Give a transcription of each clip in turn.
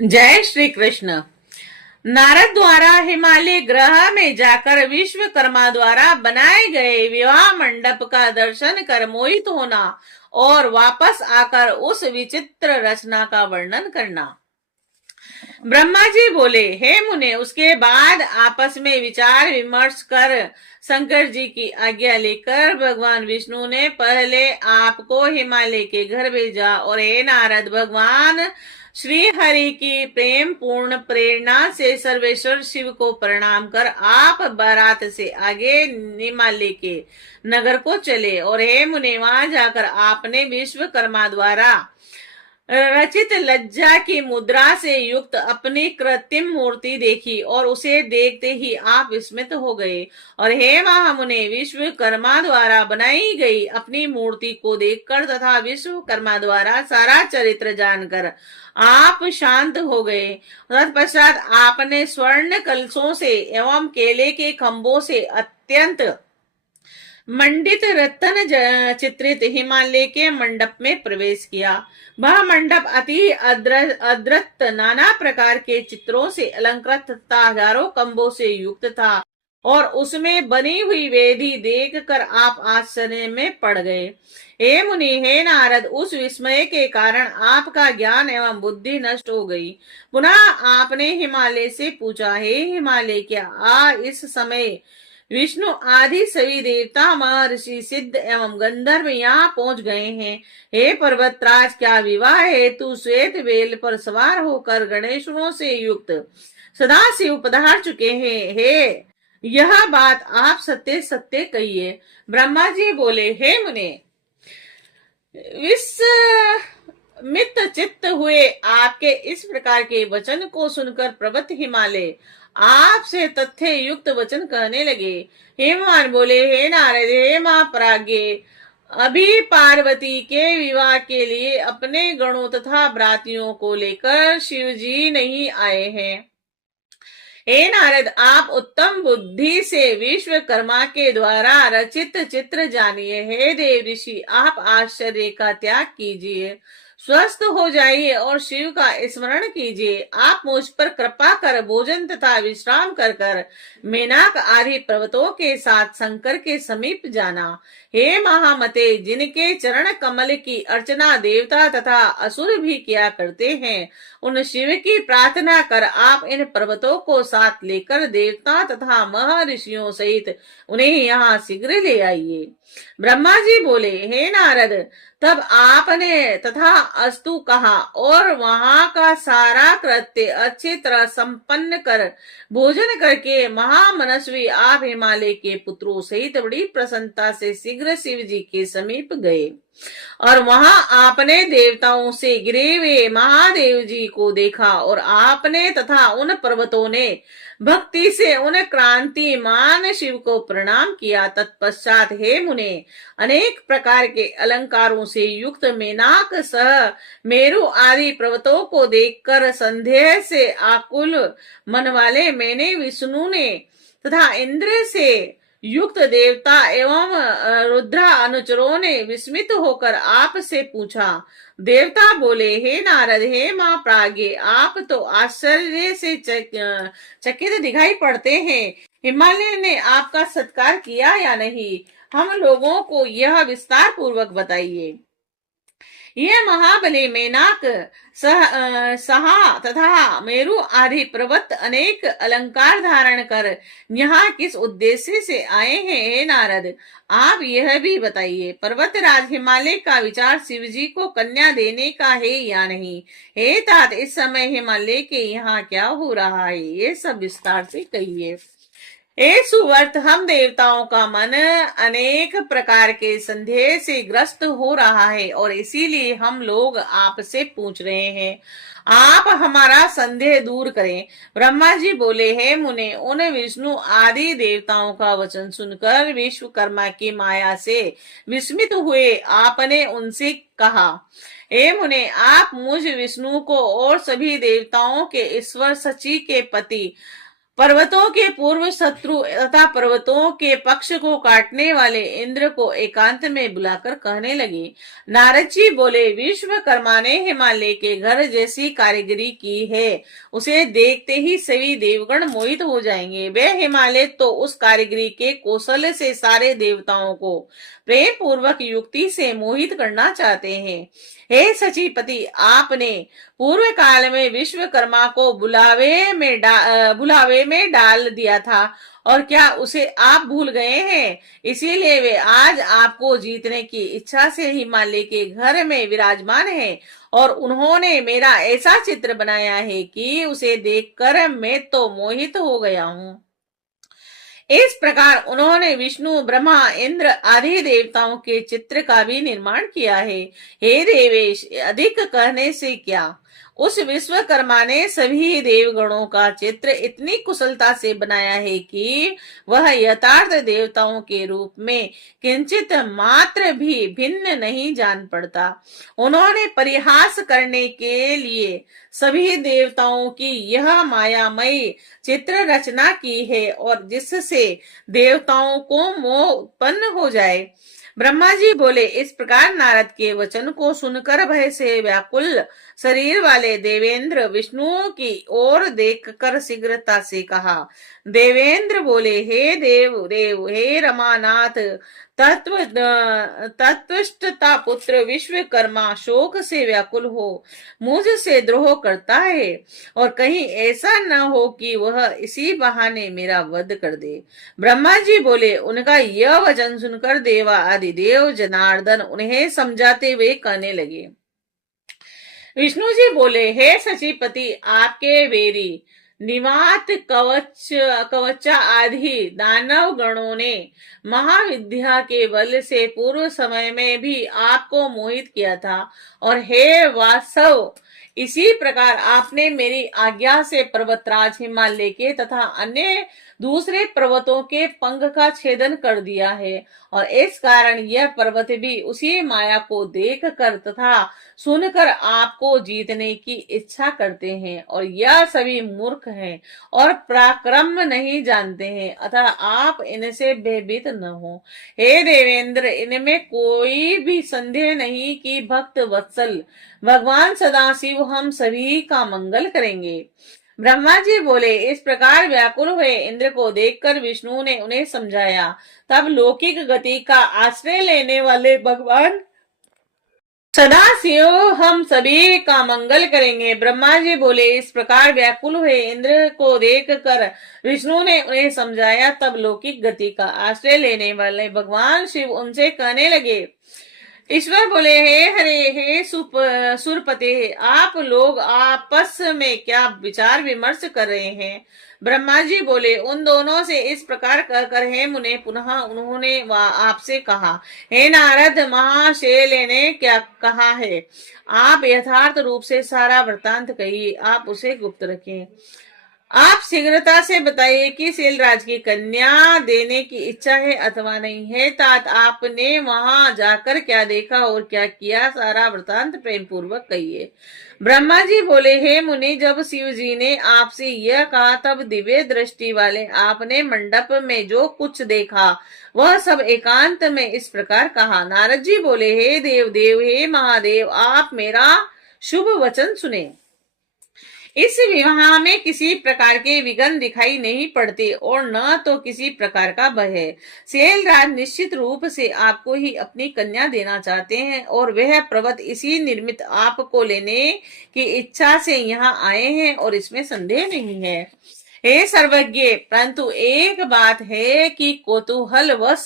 जय श्री कृष्ण। नारद द्वारा हिमालय ग्रह में जाकर विश्वकर्मा द्वारा बनाए गए विवाह मंडप का दर्शन कर मोहित होना और वापस आकर उस विचित्र रचना का वर्णन करना। ब्रह्मा जी बोले, हे मुने, उसके बाद आपस में विचार विमर्श कर शंकर जी की आज्ञा लेकर भगवान विष्णु ने पहले आपको हिमालय के घर भेजा और हे नारद, भगवान श्री हरि की प्रेम पूर्ण प्रेरणा से सर्वेश्वर शिव को प्रणाम कर आप बारात से आगे हिमालय के नगर को चले और हे मुने, वहां जाकर आपने विश्वकर्मा द्वारा रचित लज्जा की मुद्रा से युक्त अपनी कृत्रिम मूर्ति देखी और उसे देखते ही आप विस्मित हो गए और हे महामुने, विश्वकर्मा द्वारा बनाई गई अपनी मूर्ति को देखकर तथा विश्वकर्मा द्वारा सारा चरित्र जानकर आप शांत हो गए। तत्पश्चात आपने स्वर्ण कलशों से एवं केले के खंभों से अत्यंत मंडित रत्न चित्रित हिमालय के मंडप में प्रवेश किया। वह मंडप अति अद्रत नाना प्रकार के चित्रों से अलंकृत तथा हजारों कंबों से युक्त था और उसमें बनी हुई वेदी देखकर आप आश्चर्य में पड़ गए। हे मुनि, हे नारद, उस विस्मय के कारण आपका ज्ञान एवं बुद्धि नष्ट हो गई। पुनः आपने हिमालय से पूछा, हे हिमालय, क्या इस समय विष्णु आदि सभी देवता महर्षि सिद्ध एवं गंधर्व यहाँ पहुंच गए हैं? हे पर्वतराज, क्या विवाह हेतु श्वेत बेल पर सवार होकर गणेशों से युक्त सदा शिव पधार चुके हैं? हे, यह बात आप सत्य सत्य कहिए। ब्रह्मा जी बोले, हे मुने, विस्मित चित्त हुए आपके इस प्रकार के वचन को सुनकर पर्वत हिमालय आपसे तथ्य युक्त वचन कहने लगे। हेमवान बोले, हे नारद, हे महाप्राज्ञ, अभी पार्वती के विवाह के लिए अपने गणों तथा भ्रातियों को लेकर शिव जी नहीं आए हैं। हे नारद, आप उत्तम बुद्धि से विश्वकर्मा के द्वारा रचित चित्र जानिए। हे देव ऋषि, आप आश्चर्य का त्याग कीजिए, स्वस्थ हो जाइए और शिव का स्मरण कीजिए। आप मुझ पर कृपा कर भोजन तथा विश्राम कर कर मेनाक आदि पर्वतों के साथ शंकर के समीप जाना। हे महामते, जिनके चरण कमल की अर्चना देवता तथा असुर भी किया करते हैं, उन शिव की प्रार्थना कर आप इन पर्वतों को साथ लेकर देवता तथा महर्षियों सहित उन्हें यहाँ शीघ्र ले आइए। ब्रह्मा जी बोले, हे नारद, तब आपने तथा अस्तु कहा और वहां का सारा कृत्य अच्छी तरह संपन्न कर भोजन करके महामनस्वी आप हिमालय के पुत्रों सहित बड़ी प्रसन्नता से शीघ्र शिव जी के समीप गए और वहां आपने देवताओं से गिरे हुए महादेव जी को देखा और आपने तथा उन पर्वतों ने भक्ति से उन क्रांतिमान शिव को प्रणाम किया। तत्पश्चात हे मुने, अनेक प्रकार के अलंकारों से युक्त मेनाक सह मेरु आदि पर्वतों को देखकर संदेह से आकुल मन वाले मैंने विष्णु ने तथा इंद्र से युक्त देवता एवं रुद्रा अनुचरों ने विस्मित होकर आपसे पूछा। देवता बोले, हे नारद, हे महाप्राज्ञ, आप तो आश्चर्य से चकित दिखाई पड़ते हैं। हिमालय ने आपका सत्कार किया या नहीं? हम लोगों को यह विस्तार पूर्वक बताइए। यह महाबली मेनाक सहा तथा मेरु आदि पर्वत अनेक अलंकार धारण कर यहाँ किस उद्देश्य से आए हैं? हे नारद, आप यह भी बताइए। पर्वतराज, हिमालय का विचार शिव जी को कन्या देने का है या नहीं? हे तात, इस समय हिमालय के यहाँ क्या हो रहा है? ये सब विस्तार से कहिए। हे सुवर्त, हम देवताओं का मन अनेक प्रकार के संदेह से ग्रस्त हो रहा है और इसीलिए हम लोग आपसे पूछ रहे हैं, आप हमारा संदेह दूर करें। ब्रह्मा जी बोले, हे मुने, उन विष्णु आदि देवताओं का वचन सुनकर विश्वकर्मा की माया से विस्मित हुए आपने उनसे कहा, हे मुने, आप मुझ विष्णु को और सभी देवताओं के ईश्वर सची के पति पर्वतों के पूर्व शत्रु तथा पर्वतों के पक्ष को काटने वाले इंद्र को एकांत में बुलाकर कहने लगे। नारद जी बोले, विश्वकर्मा ने हिमालय के घर जैसी कारीगरी की है, उसे देखते ही सभी देवगण मोहित हो जाएंगे। वे हिमालय तो उस कारीगरी के कौशल से सारे देवताओं को प्रेम पूर्वक युक्ति से मोहित करना चाहते हैं। हे सचिपति, आपने पूर्व काल में विश्वकर्मा को बुलावे में डाल दिया था, और क्या उसे आप भूल गए हैं? इसीलिए वे आज आपको जीतने की इच्छा से हिमालय के घर में विराजमान हैं, और उन्होंने मेरा ऐसा चित्र बनाया है कि उसे देखकर मैं तो मोहित हो गया हूँ। इस प्रकार उन्होंने विष्णु, ब्रह्मा, इंद्र आदि देवताओं के चित्र का भी निर्माण किया है। हे देवेश, अधिक कहने से क्या, उस विश्वकर्मा ने सभी देवगणों का चित्र इतनी कुशलता से बनाया है कि वह यथार्थ देवताओं के रूप में किंचित मात्र भी भिन्न नहीं जान पड़ता। उन्होंने परिहास करने के लिए सभी देवताओं की यह मायामयी चित्र रचना की है, और जिससे देवताओं को मोह उत्पन्न हो जाए। ब्रह्मा जी बोले, इस प्रकार नारद के वचन को सुनकर भय से व्याकुल शरीर वाले देवेंद्र विष्णु की ओर देखकर शीघ्रता से कहा। देवेंद्र बोले, हे देव देव, हे रमानाथ, तत्वष्टता पुत्र विश्वकर्मा शोक से व्याकुल हो मुझ से द्रोह करता है, और कहीं ऐसा न हो कि वह इसी बहाने मेरा वध कर दे। ब्रह्मा जी बोले, उनका यह वचन सुनकर देवा आदि देव जनार्दन उन्हें समझाते हुए कहने लगे। विष्णु जी बोले, हे सचिपति, आपके वेरी निवात कवचा आदि दानव गणों ने महाविद्या के बल से पूर्व समय में भी आपको मोहित किया था, और हे वासव, इसी प्रकार आपने मेरी आज्ञा से पर्वतराज हिमालय के तथा अन्य दूसरे पर्वतों के पंख का छेदन कर दिया है, और इस कारण यह पर्वत भी उसी माया को देख कर तथा सुनकर आपको जीतने की इच्छा करते हैं, और यह सभी मूर्ख हैं और पराक्रम नहीं जानते हैं, अतः आप इनसे भयभीत न हो। हे देवेंद्र, इनमें कोई भी संदेह नहीं कि भक्त वत्सल भगवान सदाशिव हम सभी का मंगल करेंगे। ब्रह्मा जी बोले, इस प्रकार व्याकुल हुए इंद्र को देखकर विष्णु ने उन्हें समझाया। तब लौकिक गति का आश्रय लेने वाले भगवान सदाशिव हम सभी का मंगल करेंगे। ब्रह्मा जी बोले, इस प्रकार व्याकुल हुए इंद्र को देख कर विष्णु ने उन्हें समझाया। तब लौकिक गति का आश्रय लेने वाले भगवान शिव उनसे कहने लगे। ईश्वर बोले, हे हरे, हे सुरपते, आप लोग आपस में क्या विचार विमर्श कर रहे हैं? ब्रह्मा जी बोले, उन दोनों से इस प्रकार कहकर हे मुने पुनः उन्होंने आपसे कहा। हे नारद, महाशैल ने क्या कहा है? आप यथार्थ रूप से सारा वृतांत कहिए, आप उसे गुप्त रखें। आप शीघ्रता से बताइए कि शैलराज की कन्या देने की इच्छा है अथवा नहीं है। तात, आपने वहां जाकर क्या देखा और क्या किया, सारा वृतांत प्रेम पूर्वक कहिए। ब्रह्मा जी बोले, हे मुनि, जब शिव जी ने आपसे यह कहा तब दिव्य दृष्टि वाले आपने मंडप में जो कुछ देखा वह सब एकांत में इस प्रकार कहा। नारद जी बोले, हे देव देव, हे महादेव, आप मेरा शुभ वचन सुने। इस विवाह में किसी प्रकार के विघ्न दिखाई नहीं पड़ते और न तो किसी प्रकार का भय है। शैलराज निश्चित रूप से आपको ही अपनी कन्या देना चाहते हैं, और वह पर्वत इसी निर्मित आपको लेने की इच्छा से यहाँ आए हैं, और इसमें संदेह नहीं है। हे सर्वज्ञ, परंतु एक बात है कि कौतूहलवश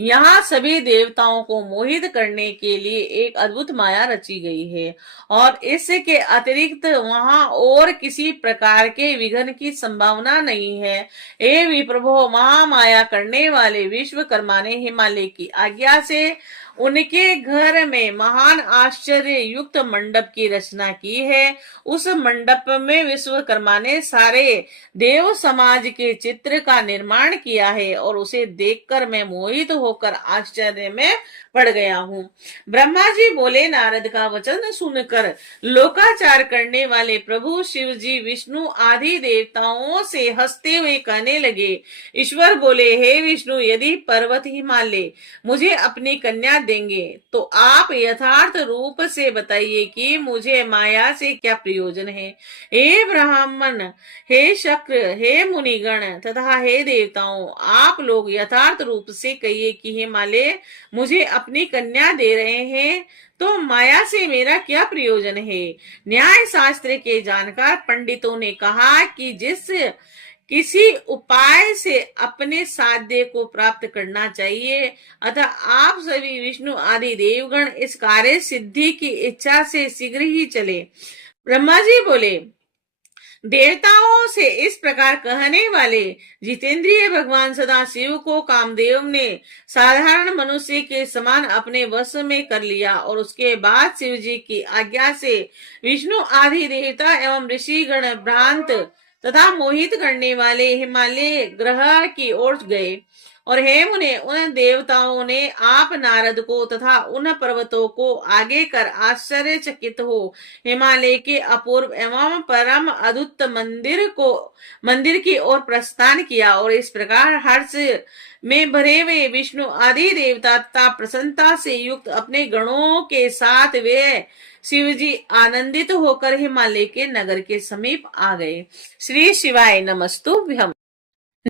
यहाँ सभी देवताओं को मोहित करने के लिए एक अद्भुत माया रची गई है, और इसके अतिरिक्त वहाँ और किसी प्रकार के विघ्न की संभावना नहीं है। हे विप्रभो, महामाया करने वाले विश्वकर्मा ने हिमालय की आज्ञा से उनके घर में महान आश्चर्य युक्त मंडप की रचना की है। उस मंडप में विश्वकर्मा ने सारे देव समाज के चित्र का निर्माण किया है, और उसे देखकर मैं मोहित होकर आश्चर्य में पड़ गया हूँ। ब्रह्मा जी बोले, नारद का वचन सुनकर लोकाचार करने वाले प्रभु शिव जी विष्णु आदि देवताओं से हंसते हुए कहने लगे। ईश्वर बोले, हे विष्णु, यदि पर्वत हिमालय मुझे अपनी कन्या देंगे तो आप यथार्थ रूप से बताइए कि मुझे माया से क्या प्रयोजन है। हे ब्राह्मण, हे शक्र, हे मुनिगण तथा हे देवताओं, आप लोग यथार्थ रूप से कहिए कि हिमालय मुझे अपनी कन्या दे रहे हैं तो माया से मेरा क्या प्रयोजन है। न्याय शास्त्र के जानकार पंडितों ने कहा कि जिस किसी उपाय से अपने साध्य को प्राप्त करना चाहिए, अतः आप सभी विष्णु आदि देवगण इस कार्य सिद्धि की इच्छा से शीघ्र ही चले। ब्रह्मा जी बोले, देवताओं से इस प्रकार कहने वाले जितेंद्रिय भगवान सदा शिव को कामदेव ने साधारण मनुष्य के समान अपने वश में कर लिया और उसके बाद शिव जी की आज्ञा से विष्णु आदि देवता एवं ऋषिगण भ्रांत तथा मोहित करने वाले हिमालय ग्रह की ओर गए। और हे मुने, उन देवताओं ने आप नारद को तथा उन पर्वतों को आगे कर आश्चर्यचकित हो हिमालय के अपूर्व एवं परम अद्भुत मंदिर की ओर प्रस्थान किया। और इस प्रकार हर्ष में भरे हुए विष्णु आदि देवता तथा प्रसन्नता से युक्त अपने गणों के साथ वे शिव जी आनंदित होकर हिमालय के नगर के समीप आ गए। श्री शिवाय नमस्तुभ्यम्।